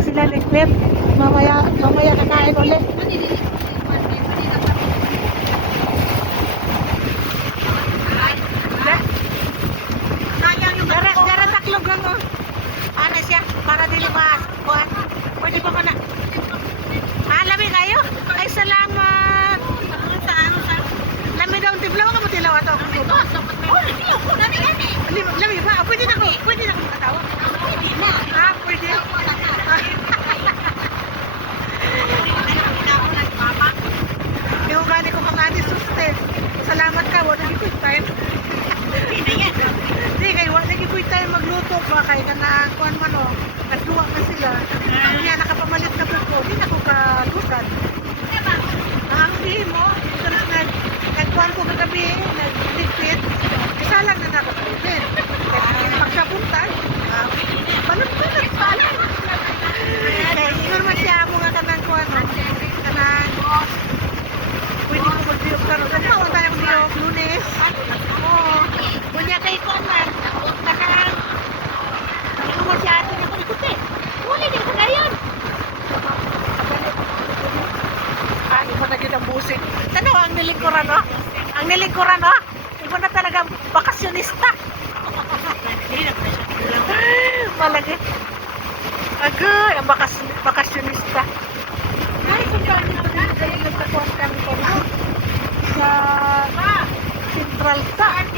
na sila ni Clip. Mamaya, mamaya kakain ulit. Ano ba? Ba lami daw ang tiblaw ka mo tilaw ato. Lami, lami ba? Pwede na ko. Pwede na ko ka, wala gi quick time. Di kay wala gi quick time magluto ba kay kana kuan man o. Nagduwa na sila. Kanya nakapamalit na po. Di na ko kalutan. Ang di mo, ito na nag nagkuhan ko kagabi, nagligpit. Isa lang na nakapagpit. Pagkapunta, ah, balot balot balot. Kaya ingon man siya mo nga kanang kuan o. Kanang pwede ko mag-diop ka ron. Ano ba tayo mag-diop? Lunes? Oo. Kunya kay kuan man. Ingon man siya atin ako ikuti. Wala din sa gayon. Ah, iba na yun ang busing. Tanaw ang nilingkuran, no? Ang nilingkuran, no? Iba na talaga bakasyonista. Ang bakas, bakasyonista. Gibraltar.